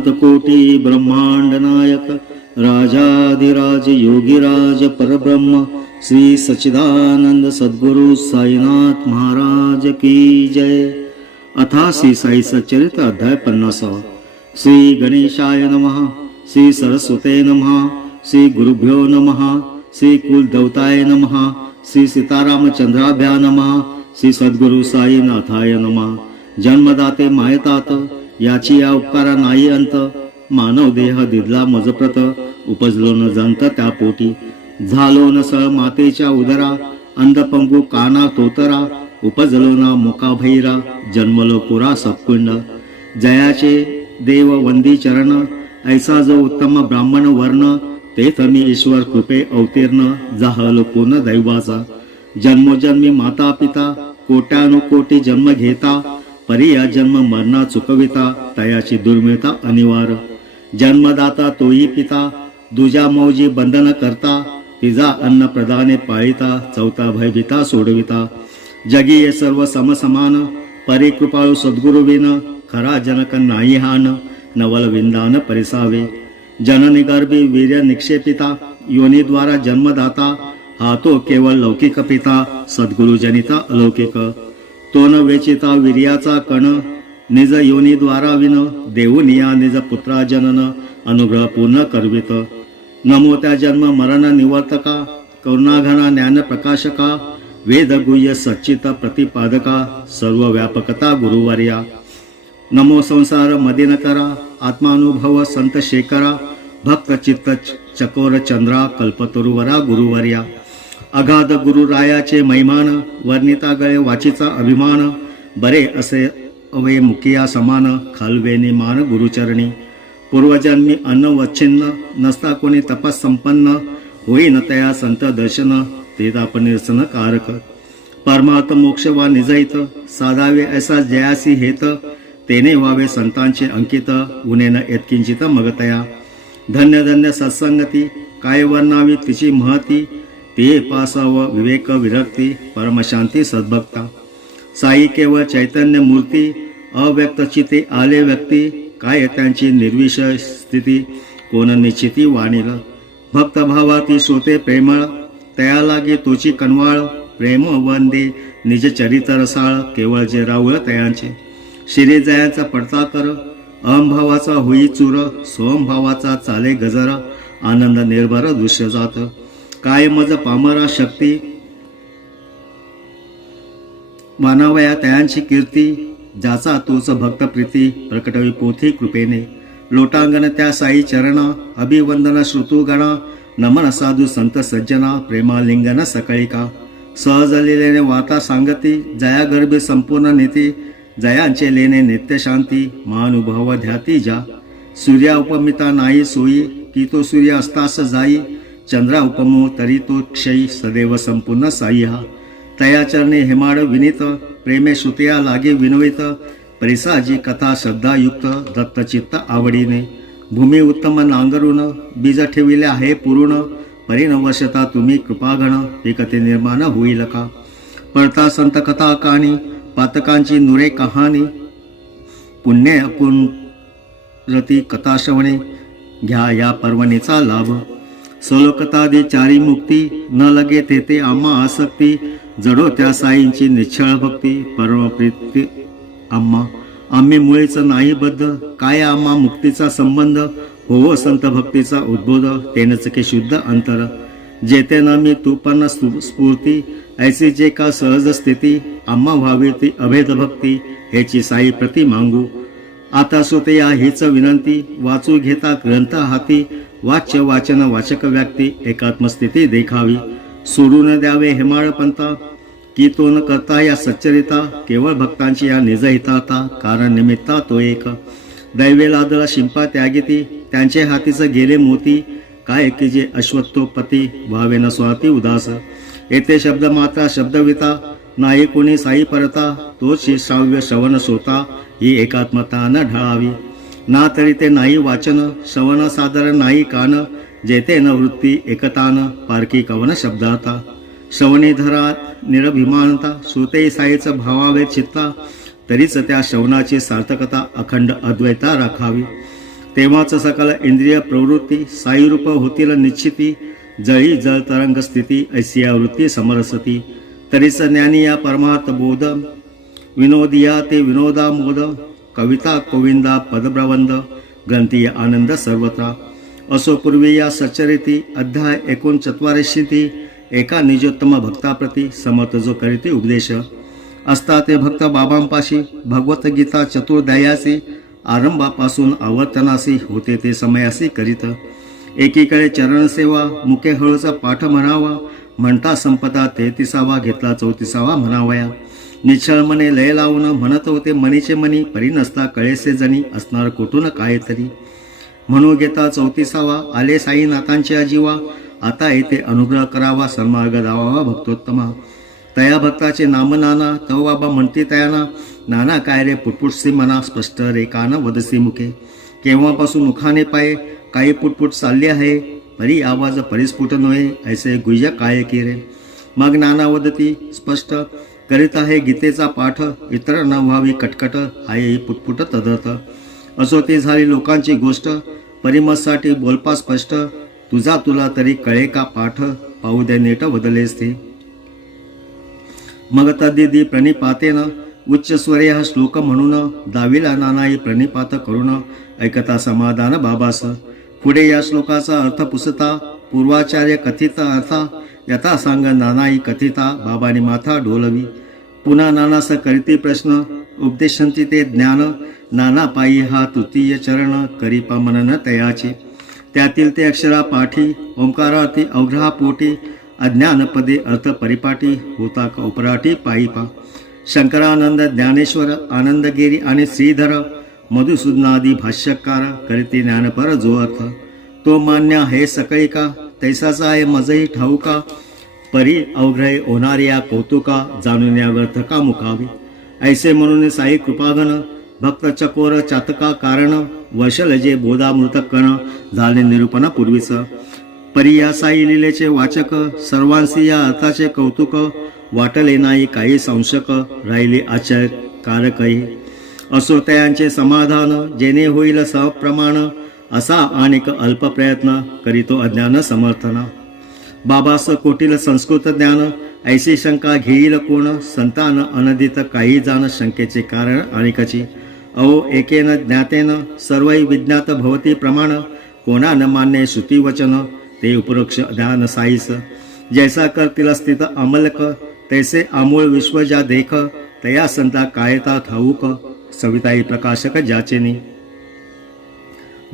अनंत कोटी ब्रह्मांड नायक राजाधिराज योगीराज परब्रह्म श्री सच्चिदानंद सद्गुरु साईनाथ महाराज की जय। अथा श्री साई सच्चरित्र अध्याय 50। श्री गणेशाय नमः, श्री सरस्वते नमः, श्री गुरुभ्यो नमः, श्री कुलदेवताय नमः, श्री सीतारामचंद्राभ्या नमः, श्री सद्गुरु साईनाथाय नमः। जन्मदाते मायतात याची या उपकारा नाही अंत, मानव देह दिदला मजप्रत उपजलो न जंत त्या पोटी। झालो न सळ मातेच्या उदरा, अंधपंगू काना तोतरा उपजलो ना मुका भैरा, जन्मलो पुरा सपकुंड। जयाचे देव वंदी चरण, ऐसा जो उत्तम ब्राह्मण वर्ण, तेथ मी ईश्वर कृपे अवतीर्ण, जाहलो पूर्ण दैवाचा। जन्मोजन्मी माता पिता, कोट्यानुकोटी जन्म घेता, परी या जन्म मरणा चुकविता, तयाची दुर्मिळता अनिवार्य। जन्मदाता तोही पिता, दुजा मौजी बंधन करता, तिजा अन्न प्रदाने पाळिता, चौथा भयभीता सोडविता। जगी ये सर्व समसमान, परी कृपाळू सद्गुरु विन, खरा जनक नाही हान, नवल विंदान परिसावे। जननी गर्भी वीर्य निक्षेपिता, योनीद्वारा जन्मदाता, हा तो केवळ लौकिक पिता, सद्गुरु जनिता अलौकिक। तो न वेचिता वीर्याचा कण, निज योनीद्वारा विन, देऊनिया निज पुत्रा जनन, अनुग्रह पूर्ण करवित। नमो त्या जन्म मरण निवर्तका, करुणाघना ज्ञान प्रकाशका, वेद गुह्य सच्चित प्रतिपादका, सर्व व्यापकता गुरुवर्या। नमो संसार मदिन करा, आत्मानुभव संत शेखरा, भक्त चित्त चकोर चंद्रा, कल्पतरुवरा गुरुवर्या। अगाध गुरुरायाचे महिमान, वर्णिता गळे वाचीचा अभिमान, बरे असे अवय मुखिया समान, खालवेनी मान गुरुचरणी। पूर्वजन्मी अन्न वच्छिन्न, नसता कोणी तपस संपन्न, होईन तया संत दर्शन, तेदाप निरसन कारक। परमार्थ मोक्ष वा निजहित, साधावे ऐसा जयासी हेत, तेने व्हावे संतांचे अंकित, उनेन यत्किंचित मगतया। धन्य धन्य सत्संगती, काय वर्णावी तिची महती, ते पासाव विवेक विरक्ती, परमशांती सद्भक्ता। साई केवळ चैतन्य मूर्ती, अव्यक्त चिते आले व्यक्ती, काय त्यांची निर्विषय स्थिती, कोण निश्चिती वाणील। भक्त भावाती सोते प्रेमळ, तया लागे तोची कनवाळ, प्रेम वंदे निज चरित रसाळ, केवळ जे रावळ तयांचे। शिरे जयाचा पडता कर, अहंभावाचा होई चूर, सोमभावाचा चाले गजरा, आनंद निर्भर दृश्य जात। काय मज पामरा शक्ती, मानावया तयांची कीर्ती, ज्याचा तोच भक्त प्रीती, प्रकटवी पोथी कृपेने। लोटांगण त्या साई चरणा, अभिवंदन श्रुतुगणा, नमन साधू संत सज्जना, प्रेमालिंगन सकळिका। सहज लिलेने वार्ता सांगती, जया गर्भे संपूर्ण नीती, जयांचे लेणे नित्य शांती, महानुभाव ध्याती जा। सूर्या उपमिता नाही सोयी, की तो सूर्य असतास जाई, चंद्रा उपमो तरी तो क्षयी, सदैव संपूर्ण साई हा। तया चरणे हेमाड विनीत, प्रेमे श्रुतिया लागे विनवित, परिसाजी कथा श्रद्धायुक्त, दत्तचित्त आवडीने। भूमी उत्तम नांगरून, बीज ठेविले आहे पुरून, परिणवशता तुम्ही कृपागण, विकते निर्माण होईल का। पळता संत कथा काणी, पातकांची नुरे कहाणी, पुण्य अपूर्ण रती कथा श्रवणे, घ्या या पर्वणीचा लाभ। सलोकतादी चारी मुक्ती, न लगे तेथे आम्हा आसक्ती, जडो त्या साईंची निश्चळ भक्ती, परमप्रीती आम्हा। आम्ही मुळेच नाही बद्ध, काय आम्हा मुक्तीचा संबंध, हो संत भक्तीचा उद्बोध, तेनच के शुद्ध अंतर। जेते न मी तूपन्न स्फूर्ती, ऐसी जे का सहज स्थिती, आम्हा व्हावी ती अभेद भक्ती, हेची साई प्रति मागू। आता सोते या हीच विनंती, वाचू घेता ग्रंथ हाती, वाच्य वाचन वाचक व्यक्ती, एकात्मस्थिती देखावी। सोडून द्यावे हेमाळपंथा, की तो न करता या सच्चरिता, केवळ भक्तांची या निजहिताता, कारण निमित्ता तो एक। दैवे लादला शिंपा त्यागिती, त्यांचे हातीच गेले मोती, काय की जे अश्वत्थोपती, व्हावे न स्वाती उदास। येथे शब्द मात्रा शब्दविता, नाही कोणी साई परता, तोच श्राव्य श्रवण सोता, ही एकात्मता न ढळावी। ना तरी ते नाही वाचन, श्रवण सादर नाही कान, जेते न वृत्ती एकतान, पारखी कवन शब्दाता। श्रवणी धरा निरभिमानता, श्रुते साईच भावावे चित्ता, तरीच त्या श्रवणाची सार्थकता अखंड अद्वैता राखावी। तेव्हाच सकल इंद्रिय प्रवृत्ती साईरूप होतील निश्चिती, जळी जळ तरंग स्थिती ऐसी या वृत्ती समरसती, तरीच ज्ञानी या परमार्थ बोध, विनोदिया ते विनोदामोद, कविता गोविंदा पदप्रबंध, ग्रंथीय आनंद सर्वत्र. असो पूर्वी या सच्चरिती अध्याय 39 एका निजोत्तम भक्ताप्रती समर्थ जो करीते उपदेश. असता ते भक्त बाबांपाशी भगवद्गीता चतुर्ध्यायासी आरंभापासून आवर्तनासी होते ते समयासी करीत. एकीकडे चरणसेवा मुखे हळूचा पाठ म्हणावा, म्हणता संपदा 33 घेतला 34 म्हणावया. निश्चळ मने लय लावून म्हणत होते मनीचे मनी, परी नसता कळेसे जणी असणार कुठून काय तरी. म्हणू घेता 34 आले साईनाथांच्या जीवा, आता येथे अनुग्रह करावा सन्मार्ग दावावा भक्तोत्तमा. तया भक्ताचे नाम नाना तव बाबा म्हणते तयाना, नाना काय रे पुटपुटसी मना स्पष्ट रे कान वदसी मुखे. केव्हापासून मुखाने पाये काही पुटपुट चालली आहे, परी आवाज परिस्फुट नव्हे ऐसे गुह्य काय की रे. मग नाना वदती स्पष्ट करीत आहे गीतेचा पाठ, इतर न व्हावी कटकट आहे पुटपुट तदर्थ. असो ते झाली लोकांची गोष्ट, परिमतसाठी बोलपा स्पष्ट, तुझा तुला तरी कळे का पाठ, पाहू दे नेट वदलेस ते. मग तद्दिदी प्रणिपातेन उच्च स्वर्य हा श्लोक म्हणून, दाविला नानाई प्रणिपात करून ऐकता समाधान बाबास. पुढे या श्लोकाचा अर्थ पुसता पूर्वाचार्य कथित अर्था, यथा सांग नानाई कथिता बाबानी माथा डोलवी. पुन्हा नानास करीती प्रश्न, उपदेशंती ते ज्ञान, नाना पायी हा तृतीय चरण करीपा मनन तयाचे. त्यातील ते अक्षरा पाठी ओंकारार्थी अवग्रहा पोटी, अज्ञानपदे अर्थ परिपाटी होता का उपराठी पायीपा. शंकरानंद ज्ञानेश्वर आनंदगिरी आणि श्रीधर मधुसूदनादी भाष्यकार करीती ज्ञानपर जो अर्थ, तो मान्य आहे सकळी का तैसाचा आहे मजही ठाऊका. परी अवग्रहे होणाऱ्या कौतुका, जाणून या व्यर्थ का मुकावे. ऐसे म्हणून साई कृपागण भक्त चकोर चातका कारण, वशल जे बोधामृत कण झाले निरूपण पूर्वीच. परी या साई लिलेचे वाचक सर्वांसी या अर्थाचे कौतुक, वाटले नाही काही संशक राहिले आचार्य कारकही. असो तयांचे समाधान जेणे होईल सप्रमाण, असा अनेक अल्प प्रयत्न करीतो अज्ञान समर्थना. बाबास कोटील संस्कृत ज्ञान ऐशी शंका घेईल कोण, संतान अनदित काही जाण शंकेचे कारण अनेकाची. अहो एकेन ज्ञातेन सर्वै विज्ञात भवती प्रमाण, कोणा न मान्य श्रुतिवचन ते उपरोक्ष ज्ञान साईस. जैसा करतील स्थित अमलक, तैसे आमूळ विश्व ज्या देख, तया संता कायता ठाऊक सविताई प्रकाशक ज्याचेनी.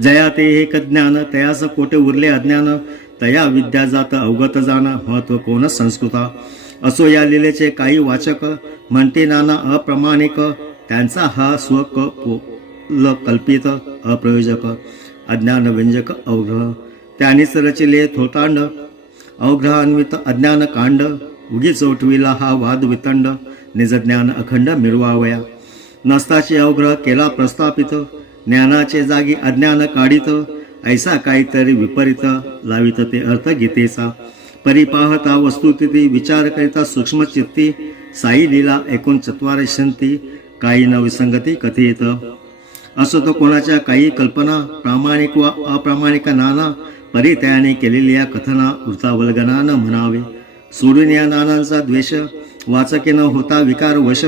जया ते एक ज्ञान तयास कोटे उरले अज्ञान, तया विद्या जात अवगत जाण महत्व कोण संस्कृता. असो या लिलेचे काही वाचक म्हणते नाना अप्रमाणिक, त्यांचा हा स्वकल्पित अप्रयोजक अज्ञान व्यंजक अवग्रह. त्यानेच रचिले थोतांड अवग्रहान्वित अज्ञान कांड, उगीच उठविला हा वाद वितंड, निजज्ञान अखंड मिरवावया. नसताचे अवग्रह केला प्रस्थापित, ज्ञानाचे जागी अज्ञान काढित, ऐसा काहीतरी विपरीत लावित ते अर्थ गीतेचा. परिपाहता वस्तुस्थिती विचार करिता सूक्ष्मचित्ती, साई लीला 39 काही न विसंगती कथित. असो तो कोणाच्या काही कल्पना प्रामाणिक व अप्रामाणिक नाना, परी त्याने केलेल्या कथना वृत्तावलगना न म्हणावे. सोडून या नानांचा द्वेष, वाचके न होता विकार वश,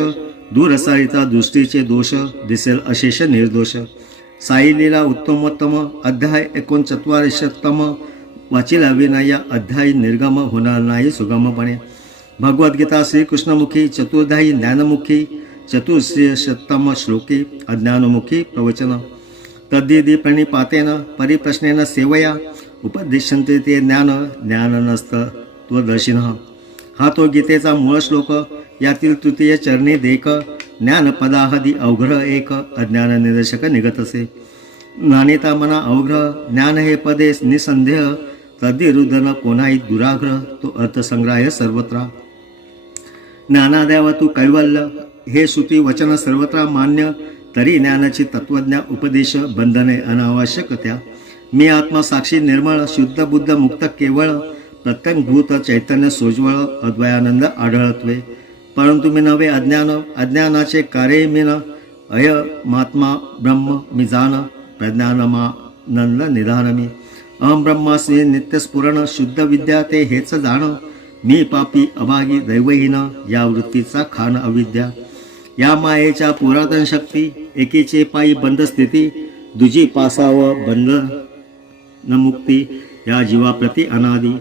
दूर सारिता दृष्टीचे दोष, दिसेल अशेष निर्दोष. साई लीला उत्तमोत्तम अध्याय 39 वाचिला विना या अध्यायी निर्गम होणार नाही सुगमपणे. भगवद्गीता श्रीकृष्णमुखी चतुर्ध्यायी ज्ञानमुखी, चतुर्शतम श्लोकी अज्ञानमुखी प्रवचन. तद्दिदी प्रणिपातेन परिप्रश्नेन सेवया, उपदिशन्ते ते ज्ञान ज्ञान नस्तत्वदर्शिनः. हा तो गीतेचा मूळ श्लोक. यातील तृतीय चरणी देख, ज्ञानपदाहदी अवग्रह एक, अज्ञान निदर्शक निगतसे. नानेता मना अवग्रह, ज्ञान हे पदे निसंदेह, तद्विरुद्ध न कोणाही दुराग्रह, तो अर्थसंग्राह्य सर्वत्र. ज्ञानाद्याव तू कैवल्य, हे श्रुती वचन सर्वत्र मान्य, तरी ज्ञानाची तत्वज्ञ उपदेश बंधने अनावश्यक त्या. मी आत्मा साक्षी निर्मळ, शुद्ध बुद्ध मुक्त केवळ, प्रत्यंगभूत चैतन्य सोज्वळ, अद्वयानंद आढळत्वे. परंतु मी नव्हे अज्ञान, अज्ञानाचे कार्य मी न, अय मात्मा ब्रह्म मी जाण, प्रज्ञानमा नंद निधानमी. अहम ब्रह्मास्मी नित्यस्फुरण शुद्ध विद्या ते हेच जाण. मी पापी अभागी दैवहीन या वृत्तीचा खान अविद्या. या मायेच्या पुरातन शक्ती एकीचे पायी बंद स्थिती. दुजी पासाव बंद न मुक्ती या जीवाप्रती अनादी.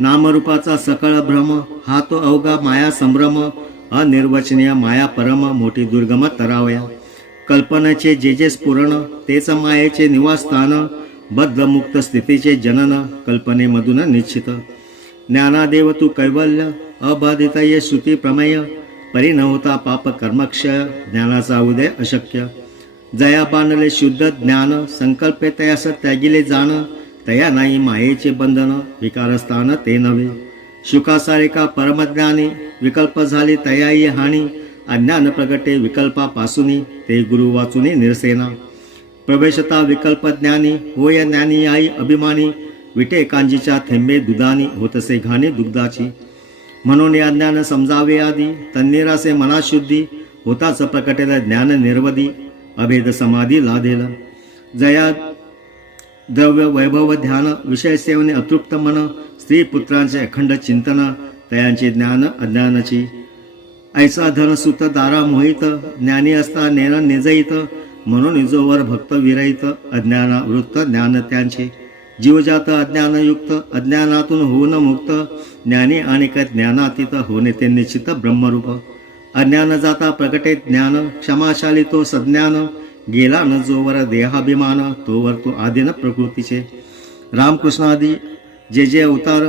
नामरूपाचा सकळ भ्रम हा तो अवघा माया संभ्रम. अनिर्वचनीय माया परम मोठी दुर्गम तरावया. कल्पनेचे जे जे स्फुरण तेच मायेचे निवासस्थान. बद्धमुक्त स्थितीचे जनन कल्पनेमधून निश्चित. ज्ञानादेव तू कैवल्य अबाधित ये श्रुती प्रमेय. परी न होता पाप कर्मक्षय ज्ञानाचा उदय अशक्य. जया बांधले शुद्ध ज्ञान संकल्पे तयास त्यागिले जाण. तया नाही मायेचे बंधन विकारस्थान ते नव्हे. शुकासारिका परमज्ञानी विकल्प झाली तयाई हानी. अज्ञान प्रगटे विकल्पापासूनी ते गुरु वाचुनी निरसेना. प्रवेशता विकल्प ज्ञानी होय ज्ञानी आई अभिमानी. विटे कांजीच्या थेंबे दुधानी होतसे घाणी दुग्धाची. म्हणून या ज्ञान समजावे आधी तन्निरासे मनाशुद्धी. होताच प्रकटेल ज्ञान निर्वधी अभेद समाधी लाधेल. जया द्रव्य वैभव ध्यान विषय सेवने अतृप्त मन. स्त्री पुत्रांचे अखंड चिंतन तयांचे ज्ञान अज्ञानाची. ऐसा धन सुत दारा मोहित ज्ञानी असता नेन निजईत. म्हणून जोवर भक्त विरहित अज्ञाना वृत्त ज्ञान त्यांचे. जीवजात अज्ञानयुक्त अज्ञानातून होऊन मुक्त. ज्ञानी अनेक ज्ञानातीत होणे ते निश्चित ब्रह्मरूप. अज्ञान जाता प्रगटे ज्ञान क्षमाशाली तो सज्ञान. गेला न जोवर देहाभिमान तोवर तो आदिन प्रकृतीचे. रामकृष्णादी जे जे अवतार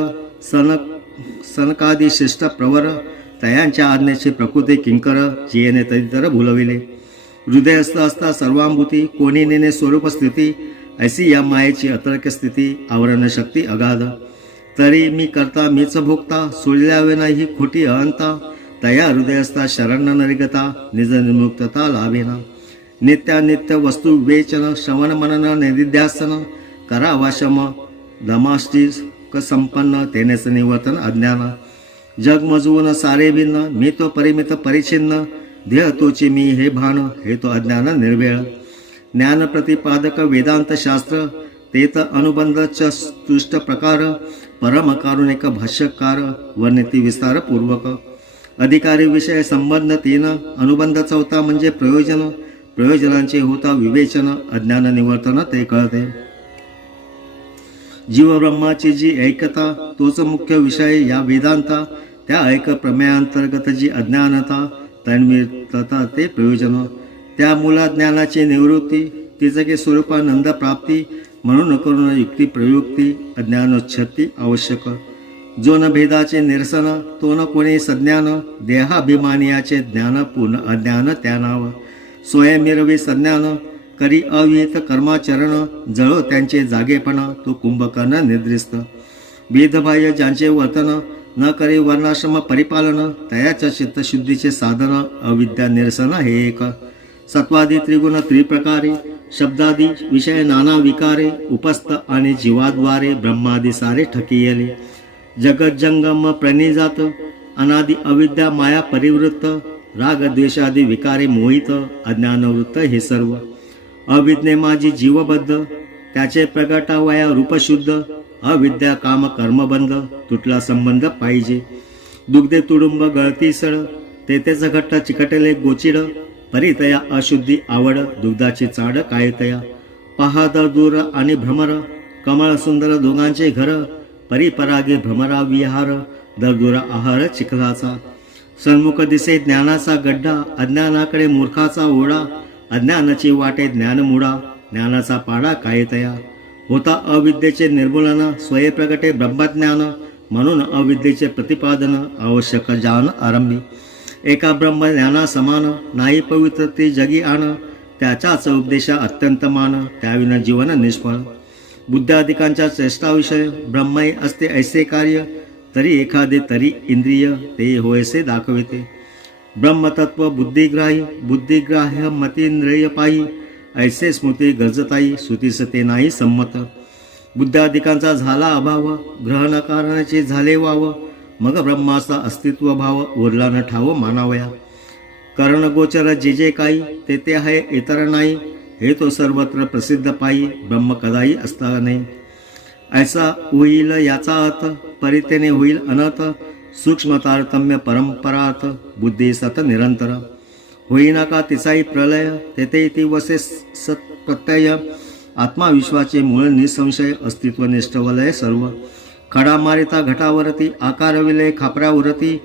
सनकादी श्रेष्ठ प्रवर. तयांच्या आज्ञेची प्रकृती किंकर जियेने तदितर भुलविले. हृदयस्थ असता सर्वांभूती कोणी नेणे स्वरूप स्थिती. ऐसी या मायेची अतर्क स्थिती आवरण शक्ती अगाध. तरी मी करता मीच भोगता सोडल्यावे नाही खोटी अहंता. तया हृदयस्था शरण नरिगता निज निर्मुक्तता लाभेना. नित्यानित्य वस्तू विवेचन श्रवण मनन निधिध्यासन. करावा शम दमाष्टिक संपन्न तेनेच निवर्तन अज्ञान. जग मजवून सारे भिन्न मी तो परिमित परिच्छिन्न. देह तोची मी हे भान हे तो अज्ञान निर्वेळ. ज्ञान प्रतिपादक वेदांत शास्त्र तेत अनुबंध च तुष्ट प्रकार. परम कारुणिक भाष्यकार वर्णिती विस्तार पूर्वक. अधिकारी विषय संबंध तीन अनुबंध चौथा म्हणजे प्रयोजन. प्रयोजनांचे होता विवेचन अज्ञान निवर्तन ते कळते. जीव ब्रह्माची जी ऐकता तोच मुख्य विषय या वेदांता. त्या ऐक प्रमेयांतर्गत जी अज्ञानता तन्मितता ते प्रयोजन. त्या मूला ज्ञानाची निवृत्ती तिचे स्वरूपानंद प्राप्ती. म्हणून करून युक्ती प्रयुक्ती अज्ञानोच्छती आवश्यक. जो न भेदाचे निरसन तो न कोणी सज्ञान. देहाभिमानियाचे ज्ञान पूर्ण अज्ञान त्या नाव. स्वयंमिरवी सज्ञान करी अविहित कर्माचरण. जळो त्यांचे जागेपणा तो कुंभकर्ण निद्रिस्त. भेदबाह्य ज्यांचे वर्तन न करे वर्णाश्रम परिपालन. तयाच्या चित्तशुद्धीचे साधन अविद्या निरसन हे एक. सत्वादी त्रिगुण त्रिप्रकारे शब्दादी विषय नाना विकारे. उपस्थ आणि जीवाद्वारे ब्रह्मादी सारे ठकियले. जगत जंगम प्रणिजात अनादि अविद्या माया परिवृत्त. राग द्वेषादी विकारे मोहित अज्ञानवृत्त हे सर्व. अविज्ञे माझी जीवबद्ध त्याचे प्रगटावया रूपशुद्ध. अविद्या काम कर्मबंध तुटला संबंध पाहिजे. दुग्धे तुडुंब गळती सळ तेथेच घट्ट चिकटले गोचिड. परितया अशुद्धी आवड दुग्धाची चाड कायतया. पहाद दूर आणि भ्रमर कमळ सुंदर दोघांचे घर. परिपरागे भ्रमरा विहार दरदुरा आहार चिखलाचा. सन्मुख दिसे ज्ञानाचा गड्डा अज्ञानाकडे मूर्खाचा ओढा. अज्ञानाची वाटे ज्ञानमुडा ज्ञानाचा पाडा कायतया. होता अविद्येचे निर्मूलन स्वयंप्रगटे ब्रह्मज्ञान. म्हणून अविद्येचे प्रतिपादन आवश्यक जान आरंभी. एका ब्रह्मज्ञाना समान नाही पवित्र ते जगी आण. त्याचाच उपदेशा अत्यंत मान त्याविना जीवन निष्फळ. बुद्धाधिकांच्या चेष्टाविषय ब्रह्मही असते ऐसे कार्य. तरी एखादे तरी इंद्रिय ते होयसे दाखविते. ब्रह्मतत्व बुद्धिग्राही बुद्धिग्राह्य मतींद्रिय पायी. ऐसे स्मृती गरजताई श्रुतीस ते नाही संमत. बुद्धाधिकांचा झाला अभाव ग्रहणकारणाचे झाले वाव. मग ब्रह्माचा अस्तित्व भाव उरला न ठाव मानावया. करणगोचर जे जे काही ते ते आहे इतर नाही. हे तो सर्वत्र प्रसिद्ध पायी ब्रह्म कदाही असता नाही. ऐसा होईल याचा अर्थ परितेने होईल अनर्थ. सूक्ष्म तारतम्य परंपरार्थ बुद्धी सत निरंतर. होईना का तिचाही प्रलय तेथे ती वसे सत प्रत्यय. आत्माविश्वाचे मूळ निसंशय अस्तित्व निष्ठवलय सर्व. खडा मारिता घटावरती आकार विलय खापऱ्यावरती.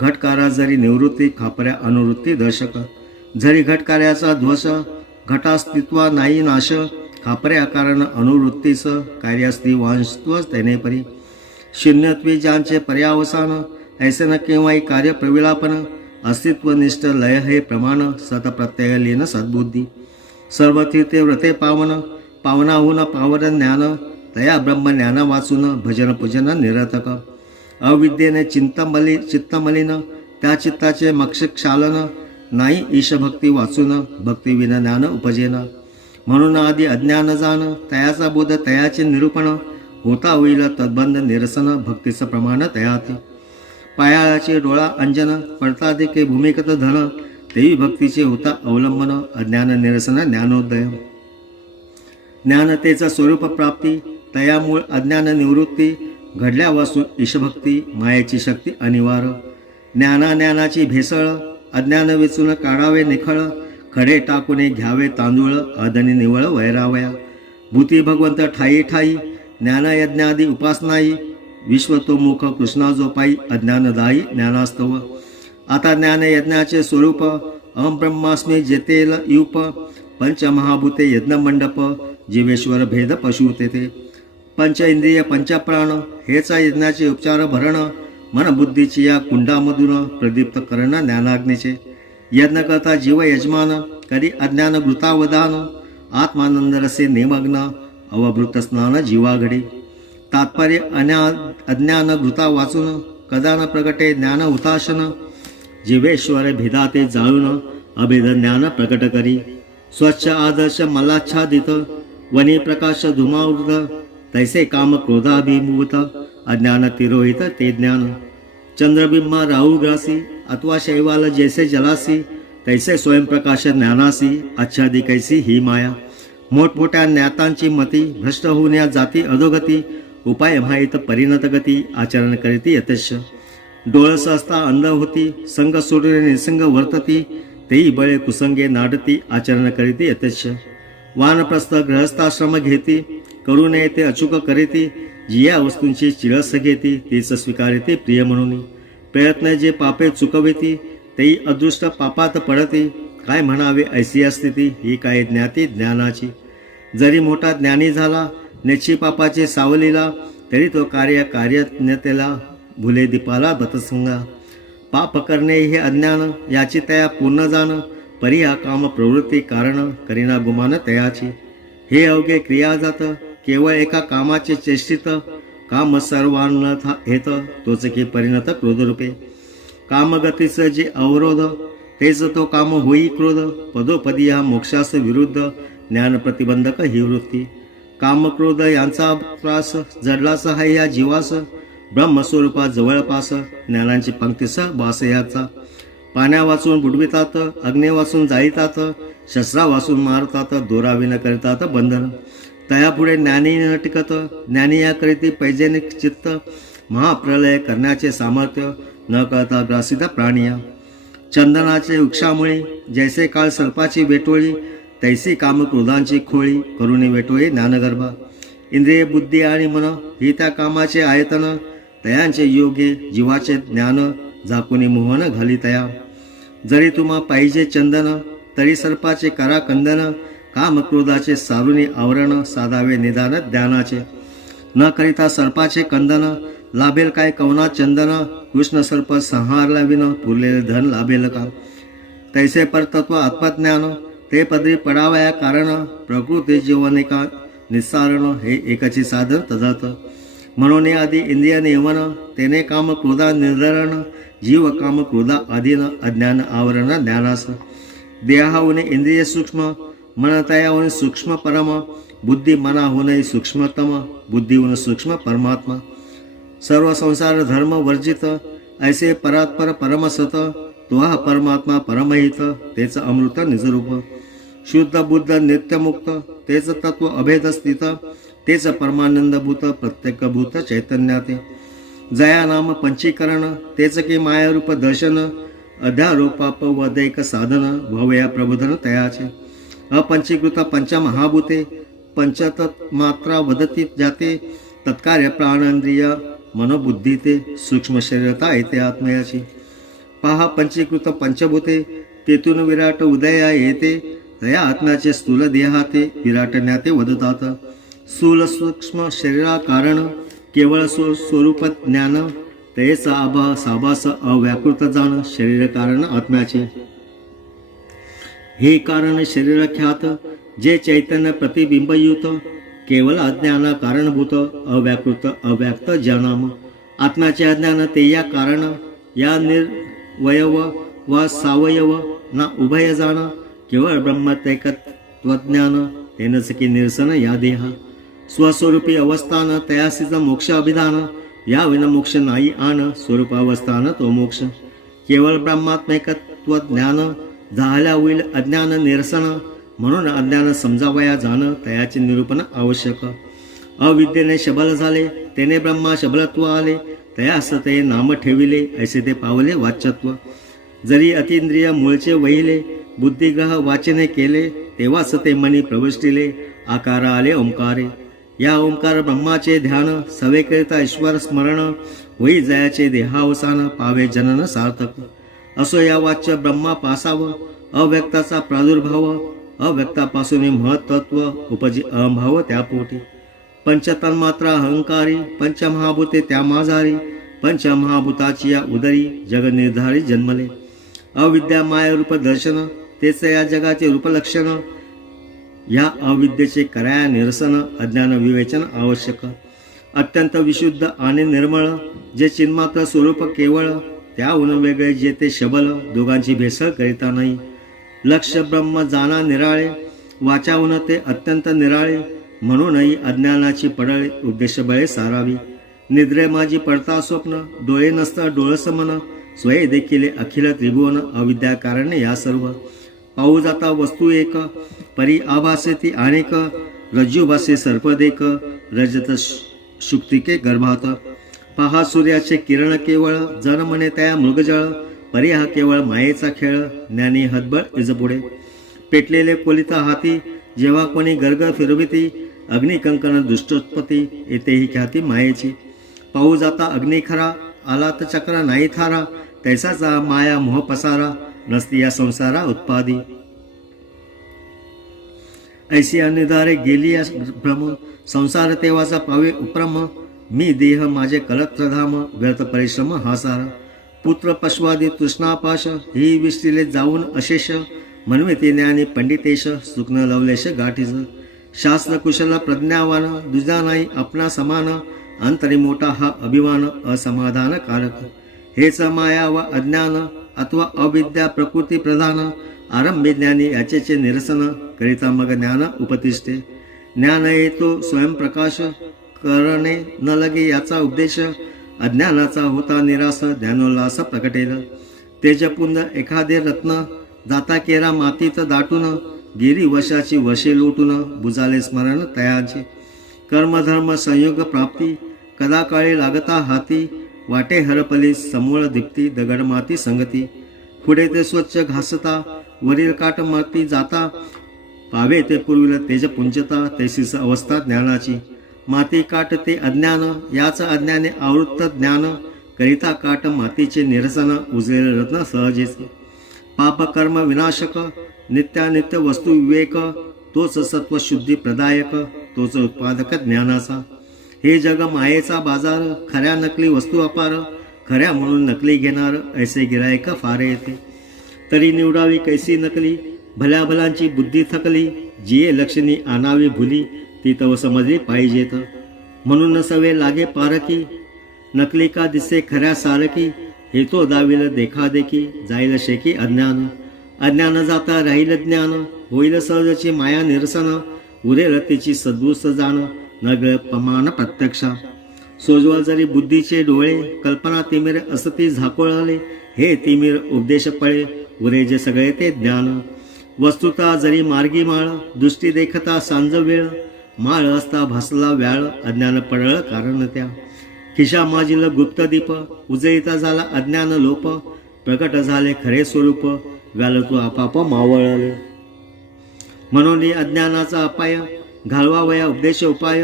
घटकारा जरी निवृत्ती खापऱ्या अनुवृत्ती दर्शक. जरी घटकार्याचा ध्वस घटास्तित्वा नाही नाश. खापऱ्या कारण अनुवृत्तीस कार्यास्ती वांशत्व तेने परी. शून्यत्वी ज्यांचे पर्यावसान ऐसे न केव्हाही कार्य प्रविलापन. अस्तित्वनिष्ठ लय हे प्रमाण सतप्रत्यय लीन सद्बुद्धी. सर्व तीर्थे व्रते पावन पावनाहून पावन ज्ञान. तया ब्रह्म ज्ञान वाचून भजन पूजन निरर्थक. अविद्येने चित्तमलिन त्या चित्ताचे मक्षक्षालन. नाही ईशभक्ती वाचून भक्तिविना ज्ञान उपजेन. म्हणून आधी अज्ञान जाण तयाचा बोध तयाचे निरूपण. होता होईल तद्बंध निरसन भक्तीचं प्रमाण तयाती. पायाळाचे डोळा अंजन पडता देखे भूमिगत धन. तेही भक्तीचे होता अवलंबन. अज्ञान निरसन ज्ञानोदय. ज्ञानतेचा स्वरूप प्राप्ती तयामूळ अज्ञान निवृत्ती. घडल्यापासून ईशभक्ती मायेची शक्ती अनिवार्य. ज्ञानाची भेसळ अज्ञान वेचून काढावे निखळ. खडे टाकूने घ्यावे तांदूळ अदनी निवळ वैरावया. भूती भगवंत ठाई ठाई ज्ञान यज्ञादी उपासनाई. विश्वतोमुख कृष्णा जोपाई अज्ञानदायी ज्ञानास्तव. आता ज्ञान यज्ञाचे स्वरूप अहम ब्रह्मास्मी जेतेल युप. पंचमहाभूते यज्ञ मंडप जीवेश्वर भेद पशु तेथे. पंच इंद्रिय पंचप्राण हेचा यज्ञाचे उपचार भरण. मन बुद्धीची या कुंडामधून प्रदीप्त करण ज्ञानाग्नीचे. यज्ञ करता जीव यजमान कधी अज्ञान घृतावधान. आत्मानंद रसे निमग्न अवभृत स्नान जीवाघडी. तात्पर्य अज्ञान घृता वाचून कदान प्रगटे ज्ञान हुताशन. जीवेश्वर भेदाते जाळून अभेद ज्ञान प्रकट करी. स्वच्छ आदर्श मलाच्छादित वनी प्रकाश धुमावृत. तैसे काम क्रोधाभिमुत अज्ञान तिरोहित ते ज्ञान. चंद्रबिंबा राहू ग्रासी अथवा शैवाल जैसे जलासी. तैसे स्वयंप्रकाश ज्ञानासी आच्छादी कैसी ही माया. मोठमोठ्या ज्ञातांची मती भ्रष्ट होण्या जाती अधोगती. उपाय माहित परिणत गती आचरण करीती यथेश. डोळस असता अंध होती संग सोडून निसंग वर्तती. तेही बळे कुसंगे नाडती आचरण करीती यथेश. वानप्रस्थ गृहस्थाश्रम घेती करू नये ते अचूक करीती. जिया वस्तूंची चिळस घेती तीच स्वीकारिती प्रिय म्हणून. प्रयत्न जे पापे चुकविती तेही अदृष्ट पापात पडती. काय म्हणावे ऐसी स्थिती ही काय ज्ञाती ज्ञानाची. जरी मोठा ज्ञानी झाला नेची पापाचे सावलीला. तरी तो कार्यज्ञतेला भुले दीपाला बतसंगा. पाप करणे हे अज्ञान याची तया पूर्ण जाण. परी हा काम प्रवृत्ती कारण करीना गुमान तयाची. हे अवघे क्रिया जात केवळ एका कामाचे चेष्टित. काम सर्वांना हेत तोच की परिणत क्रोधरूपे. कामगतीचं जे अवरोध तेच तो काम होई क्रोध. पदोपदी हा मोक्षास विरुद्ध ज्ञान प्रतिबंधक ही वृत्ती. कामक्रोध यांचा त्रास जडलास आहे या जीवास. ब्रह्मस्वरूपा जवळपास ज्ञानांची पंक्तीस वास याचा. पाण्या वाचून बुडवितात अग्ने वाचून जाळीतात. शस्त्रा वाचून मारतात दोराविन करीतात बंधन. तयापुढे ज्ञानी न टिकत ज्ञानी या करीती पैजेनिक चित्त. महाप्रलय करण्याचे सामर्थ्य न कळता ग्रासिता प्राणिया. चंदनाचे वृक्षामुळे जैसे काळ सर्पाची वेटोळी. तैसी कामक्रोधांची खोळी करुणी वेटोळी ज्ञानगर्भा. इंद्रिय बुद्धी आणि मन ही त्या कामाचे आयतन. तयांचे योगे जीवाचे ज्ञान झाकुनी मोहन घाली तया. जरी तुम्हा पाहिजे चंदन तरी सर्पाचे करा कंदन. कामक्रोधाचे सारुनी आवरण साधावे निदान ज्ञानाचे. न करिता सर्पाचे कंदन लाभेल काय कवना चंदन. कृष्ण सर्प संहारला विन पुरलेले धन लाभेल का. तैसे परतत्व आत्मज्ञान ते पदरी पडावया कारण. प्रकृती जीवनिका निस्सारण हे एकाची साधन तजात. म्हणून आधी इंद्रिय नियमन तेने काम क्रोधा निर्धरण. जीव काम क्रोधा अधीन अज्ञान आवरण ज्ञानास. देहाहूने इंद्रिय सूक्ष्म मनतयाहून सूक्ष्म परम. बुद्धी मनाहूनही सूक्ष्मतम बुद्धीहून सूक्ष्म परमात्मा. सर्व संसार धर्म वर्जित ऐसे परात्पर परमसत. तो हा परमात्मा परमहित तेच अमृत निजरूप. शुद्ध बुद्ध नित्यमुक्त तेच तत्व अभेद स्थित तेच परमानंदभूत प्रत्येकभूत चैतन्याते जया नाम पंचीकरण तेच की मायारूप दर्शन अध्यारोपाप वदैक साधन भवया प्रबोधन तयाचे अपंचीकृत पंचमहाभूते पंचतत्मात्रा वदती जाते तत्कार्य प्राणेंद्रिय मनोबुद्धी ते सूक्ष्म शरीरता येते आत्मयाची पहा पंचीकृत पंचभूते तेथून विराट उदया येते तया आत्म्याचे स्थूल देहाते विराटण्याते वदतात स्थूल सूक्ष्म शरीरा कारण केवळ स्वरूप ज्ञान तयेचा आभा साभास अव्याकृत जाण शरीर कारण आत्म्याचे हे कारण शरीर ख्यात जे चैतन्य प्रतिबिंबयुत केवळ अज्ञान कारणभूत अव्याकृत अव्याक्त जनाम आत्म्याचे अज्ञान ते या कारण या निर्वयव वा सावयव ना उभय जाण केवळ ब्रह्मतैकत्वज्ञान तेनच की निरसन या देहा स्वस्वरूपी अवस्थान तयासीच मोक्ष अभिधान या विना मोक्ष नाही आण स्वरूपावस्थान तो मोक्ष केवळ ब्रह्मात्मैकत्व ज्ञान झाल्या होईल अज्ञान निरसन म्हणून अज्ञान समजावया जाणं तयाचे निरूपण आवश्यक अविद्येने शबल झाले तेने ब्रह्मा शबलत्व आले तयास ते नाम ठेविले ऐसे ते पावले वाच्यत्व जरी अतिंद्रिय मूळचे वहिले बुद्धिग्रह वाचने केले तेव्हाच ते मनी प्रविष्टिले आकार आले ओंकारे या ओंकार ब्रह्माचे ध्यान सवेकरिता ईश्वर स्मरण होई जयाचे देहावसान पावे जनन सार्थक असो या वाच्य ब्रह्मा पासावं अव्यक्ताचा प्रादुर्भाव अव्यक्तापासून महत्त्व उपजी अहंभाव त्यापोटी पंचतन्मात्रा अहंकारी पंचमहाभूते त्या माझारी पंचमहाभूताची या उदरी जगनिर्धारी जन्मले अविद्या माया रूप दर्शन तेच या जगाचे रूपलक्षण या अविद्येचे कराया निरसन अज्ञान विवेचन आवश्यक अत्यंत विशुद्ध आणि निर्मळ जे चिन्मात्र स्वरूप केवळ त्याहून वेगळे जे ते शबल दोघांची भेसळ करिता नाही लक्ष ब्रह्म जाणा निराळे वाचावून ते अत्यंत निराळे म्हणूनही अज्ञानाची पडळे उद्देश बळे सारावी निद्रे माझी पडता स्वप्न डोळे नसता डोळस मन स्वये देखील अखिल त्रिभुवन अविद्या कारणे या सर्व पाहू जाता वस्तू एक परी आभासे ती अनेक रज्जुभासे सर्पदेक रजत शुक्तिके गर्भात पहा सूर्याचे किरण केवळ जन म्हणे त्या मृगजळ परी हा केवळ मायेचा खेळ ज्ञानी हतबळ इजपुढे पेटलेले कोलिता हाती जेव्हा कोणी गर्ग फिरविती अग्निकंकण दुष्टोत्पत्ती येतेही ख्याती मायेची पाहू जाता अग्नी खरा आला तर चक्र नाही थारा तैसाचा माया मोह पसारा नसती या संसारा उत्पादी ऐसी अनिधारे गेली भ्रम संसार तेव्हाचा पावे उपरम मी देह माझे कलत्रधाम व्यर्थ परिश्रम हा सारा पुत्र पशवादी तृष्णापाश ही विसरिले जाऊन अशेष म्हणविते ज्ञानी पंडितेश सुक्न लवलेश गाठीस शास्त्र कुशल प्रज्ञावान दुजा नाही आपणा समान अंतरी मोठा हा अभिमान असमाधान कारक हेच माया व अज्ञान अथवा अविद्या प्रकृती प्रधान आरंभी ज्ञानी याचेचे निरसन करिता मग ज्ञान उपतिष्ठे ज्ञान येतो स्वयंप्रकाश करणे न लगे याचा उद्देश अज्ञानाचा होता निरास ज्ञानोल्लास प्रकटेल तेजपुंज एखादे रत्न जाता केरा मातीत दाटून गिरी वर्षाची वर्षे लोटून बुजाले स्मरण तयाचे कर्मधर्म संयोग प्राप्ती कदा काळी लागता हाती वाटे हरपली समूळ दीप्ती दगड माती संगती पुढे ते स्वच्छ घासता वरील काट माती जाता पावे ते पूर्वील तेजपुंजता तैसीस अवस्था ज्ञानाची माती काट ते अज्ञान याच अज्ञाने आवृत्त ज्ञान करिता काट मातीचे निरसन उजलेले रत्न सहजेच पाप कर्म विनाशक नित्यानित्य वस्तू विवेक तोच सत्व शुद्धी प्रदायक तोच उत्पादक ज्ञानाचा हे जग मायेचा बाजार खऱ्या नकली वस्तू अपार खऱ्या म्हणून नकली घेणार ऐसे गिरायक फार येते तरी निवडावी कैसी नकली भल्या भल्यांची बुद्धी थकली जिये लक्षणी आणावी भुली ती तव समजली पाहिजेत म्हणून सवे लागे पारकी नकली का दिसे खऱ्या सारकी हे तो दाविल देखादेखी जाईल शेकी अज्ञान अज्ञान जाता राहील ज्ञान होईल सहजची माया निरसन उरेल तिची सद्वुस्त जाण नग प्रमाण प्रत्यक्षा सोजवळ जरी बुद्धीचे डोळे कल्पना तिमिर असती झाकोळले हे तिमिर उपदेश पळे उरे जे सगळे ते ज्ञान वस्तुता जरी मार्गी माळ, दृष्टी देखता सांज वेळ, माळ असता भासला व्याळ, अज्ञान पडळ कारण त्या. खिशा माजील गुप्त दीप, उजळीता झाला अज्ञान लोप, प्रकट झाले खरे स्वरूप, व्याल तू आपाप मावळले. म्हणून अज्ञानाचा अपाय, घालवावया उपदेश उपाय,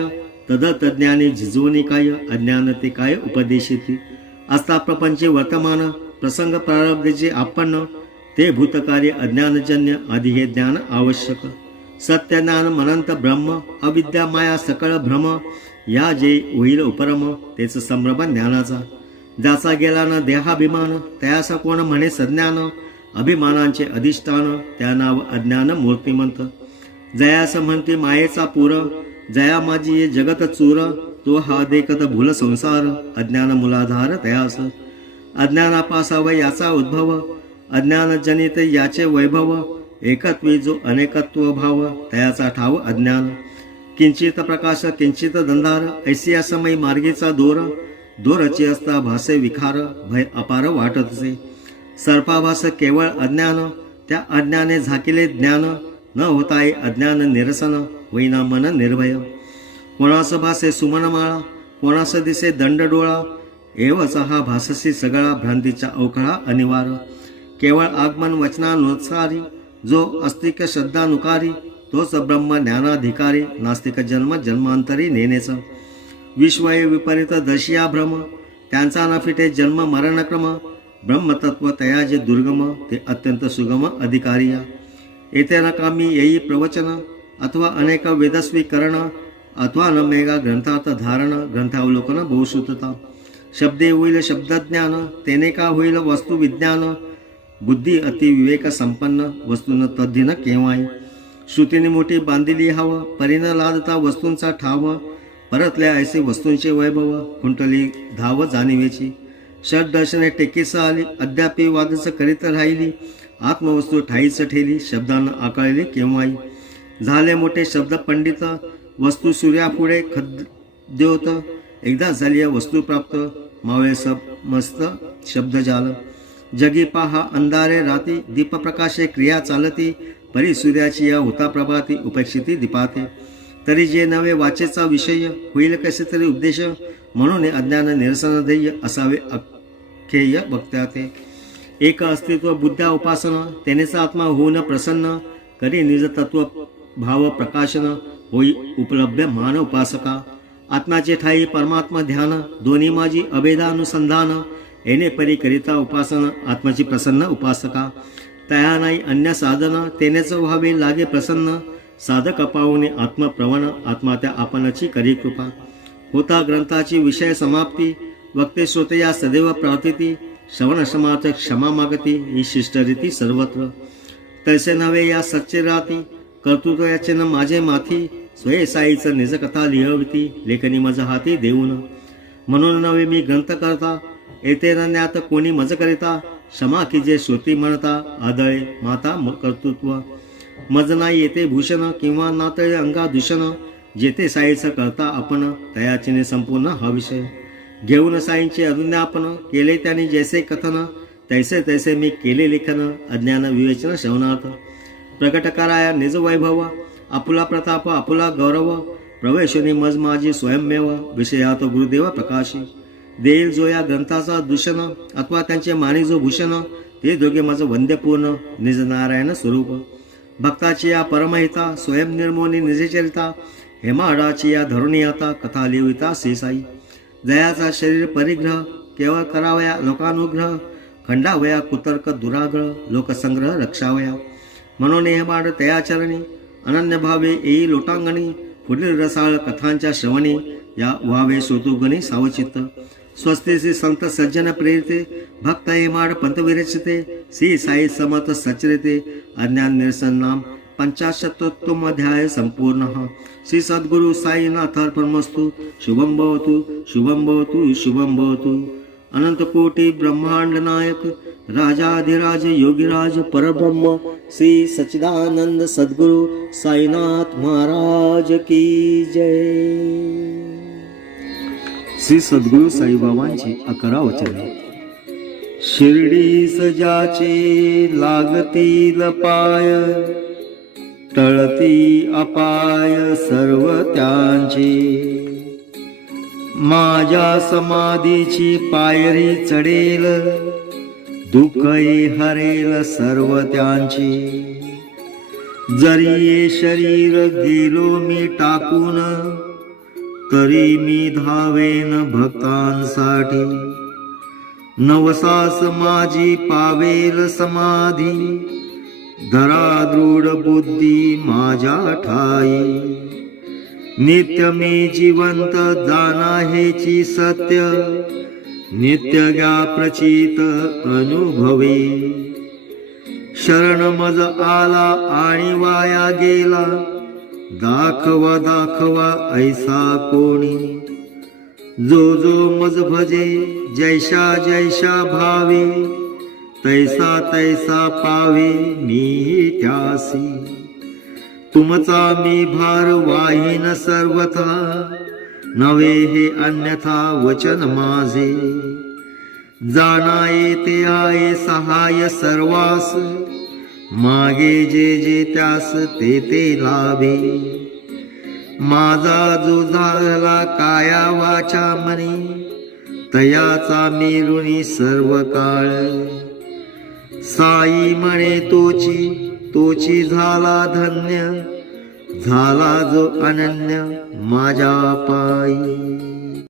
तदतज्ञानी झिजवणी काय, अज्ञान ते काय उपदेशिती. असता प्रपंचे वर्तमान, प्रसंग प्रारब्धेचे आपण, ते भूतकार्य अज्ञानजन्य, आधी हे ज्ञान आवश्यक. सत्य ज्ञान मनंत ब्रह्म, अविद्या माया सकळ भ्रम, या जे होईल उपरम, तेच संभ्रम ज्ञानाचा. ज्याचा गेला न देहाभिमान, त्याचा कोण म्हणे सज्ञान, अभिमानांचे अधिष्ठान, त्या नाव अज्ञान मूर्तिमंत. जयास म्हणते मायेचा पूर, जया माझी ये जगत चूर, तो हा देखत भूल संसार, अज्ञान मुलाधार तयास. अज्ञानापासाव याचा उद्भव, अज्ञान जनित याचे वैभव, एकत्वी जो अनेकत्व भाव, तयाचा ठाव अज्ञान. किंचित प्रकाश किंचित दंधार, ऐसिया समय मार्गीचा दोर, दोरची असता भासे विखार, भय अपार वाटतसे. सर्पाभास केवळ अज्ञान, त्या अज्ञाने झाकिले ज्ञान, न होताय अज्ञान निरसन, होईना मन निर्भय. कोणास भासे सुमन माळा, कोणास दिसे दंड डोळा, एवचा हा भाससी सगळा, भ्रांतीचा अवखळा अनिवार. केवळ आगमन वचनानुसारी, जो अस्तिक श्रद्धानुकारी, तोच ब्रह्म ज्ञानाधिकारी, नास्तिक जन्म जन्मांतरी नेनेच. विश्वये विपरीत दर्शिया भ्रम, त्यांचा न फिटे जन्म मरणक्रम, ब्रह्मतत्व तया जे दुर्गम, ते अत्यंत सुगम अधिकारी. येथे न कामी येई प्रवचन, अथवा अनेक वेदस्वीकरण, अथवा न मेगा ग्रंथात धारण, ग्रंथावलोकन बहुश्रुतता. शब्दे होईल शब्दज्ञान, तेने का होईल वस्तुविज्ञान, बुद्धी अति विवेक संपन्न, वस्तून तद्धिन केव्हाही. श्रुतीने मोठी बांधिली हव, परीन लादता वस्तूंचा ठाव, परतल्या ऐसे वस्तूंचे वैभव, खुंटली धाव जाणीवेची. षड्दर्शने टेकीस आली, अद्यापी वादच करीत राहिली, आत्मवस्तू ठाईच ठेली, शब्दांना आकळली केव्हाही. झाले मोठे शब्द पंडित, वस्तू सूर्यापुढे खद्योत, एकदा झाली वस्तू प्राप्त, मावळे सब मस्त शब्दजाल. जगी पहा अंधारे राती, दीपप्रकाशे क्रिया चालती, परी सूर्याची या होता प्रभाती, उपेक्षिती दीपाते. तरी जे नवे वाचेचा विषय, होईल कसे तरी उपदेश, म्हणून अज्ञान निरसन ध्येय, असावे अख्येय वक्त्याते. एक अस्तित्व बुद्ध्या उपासना, तेनेच आत्मा होऊन प्रसन्न, करी निज तत्व भाव प्रकाशन, होई उपलब्ध मान उपासका. आत्म्याचे ठाई परमात्मा ध्यान, दोन्ही माझी अभेदानुसंधान, येणे परी करिता उपासना, आत्माची प्रसन्न उपासका. तया नाही अन्य साधन, तेनेच व्हावे लागे प्रसन्न, साधक पाहुणे आत्मप्रवण, आत्मा त्या आपणची करी कृपा. होता ग्रंथाची विषय समाप्ती, वक्ते श्रोतया सदैव प्रार्थिती, श्रवण समार्थ क्षमा मागती, ही शिष्टरीती सर्वत्र. तैसे नव्हे या सच्चे राती, कर्तृत्व याचे न माझे माथी, स्वये साईचं निज कथा लिहविती, लेखनी मज हाती देऊन. म्हणून नव्हे मी ग्रंथ करता, येते न ज्ञात कोणी मज करिता, क्षमा की जे श्रुती म्हणता, आदळे माता कर्तृत्व. मज नाही येते भूषण, किंवा नातळे अंगा दूषण, जेथे साईचं करता आपण, तयाचीने संपूर्ण हा विषय. घेऊन साईंचे अनुज्ञापन, केले त्यांनी जैसे कथन, तैसे तैसे मी केले लेखन, अज्ञान विवेचन श्रवणार्थ. प्रकट कराया निज वैभव, आपुला प्रताप आपुला गौरव, प्रवेशनी मज माझी स्वयंमेव, विषयात गुरुदेव प्रकाशी. देईल जो या ग्रंथाचा दूषण, अथवा त्यांचे मानी जो भूषण, ते दोघे माझं वंद्यपूर्ण, निज नारायण स्वरूप. भक्ताची या परमहिता, स्वयं निर्मोनी निजचरिता, हेमाडाची या धरुणी आता, कथा लिहिता श्रीसाई. दयाचा शरीर परिग्रह, केवळ करावया लोकानुग्रह, खंडावया कुतर्क दुराग्रह, लोकसंग्रह रक्षावया. म्हणून हेमाड तयाचरणी, अनन्य भावे येई लोटांगणी, पुढील रसाळ कथांच्या श्रवणी, या व्हावे श्रोतुगणी सावचित्त. स्वस्ती संत सज्जन प्रेरिते, भक्त हेमाड पंत विरचिते, श्री साई समर्थ सचरिते, अज्ञान निरसन नाम 50 अध्याय संपूर्ण. श्री सद्गुरु साईनाथार्पणमस्तु. शुभम भवतु शुभम भवतु शुभम भवतु. अनंत कोटी ब्रह्मांड नायक, राजाधिराज योगीराज परब्रह्म, श्री सच्चिदानंद सद्गुरु साईनाथ महाराज की जय. श्री सद्गुरु साईबाबांची 11 वचने. शिर्डीस ज्याचे लागतील पाय टळती अपाय सर्व त्यांचे माझ्या समाधीची पायरी चढेल दुःखही हरेल सर्व त्यांची जरी ये शरीर गेलो मी टाकून तरी मी धावेन भक्तांसाठी नवसास माझी पावेल समाधी धरा दृढ बुद्धी माझ्या ठाई नित्य मी जिवंत जाना हेची सत्य नित्य ज्ञा प्रचित अनुभवे शरण मज आला आणि वाया गेला दाखवा दाखवा ऐसा कोणी जो जो मज भजे जैसा जैसा भावे तैसा तैसा पावे मी त्यासी तुमचा मी भार वाहीन सर्वथा नवे हे अन्यथा वचन माझे जाना येते आहे सहाय सर्वास मागे जे जे त्यास ते ते लाभे माझा जो झाला काया वाचा मनी तयाचा मी ऋणी सर्व काळ साई म्हणे तोची झाला धन्य झाला जो अनन्य माझ्या पायी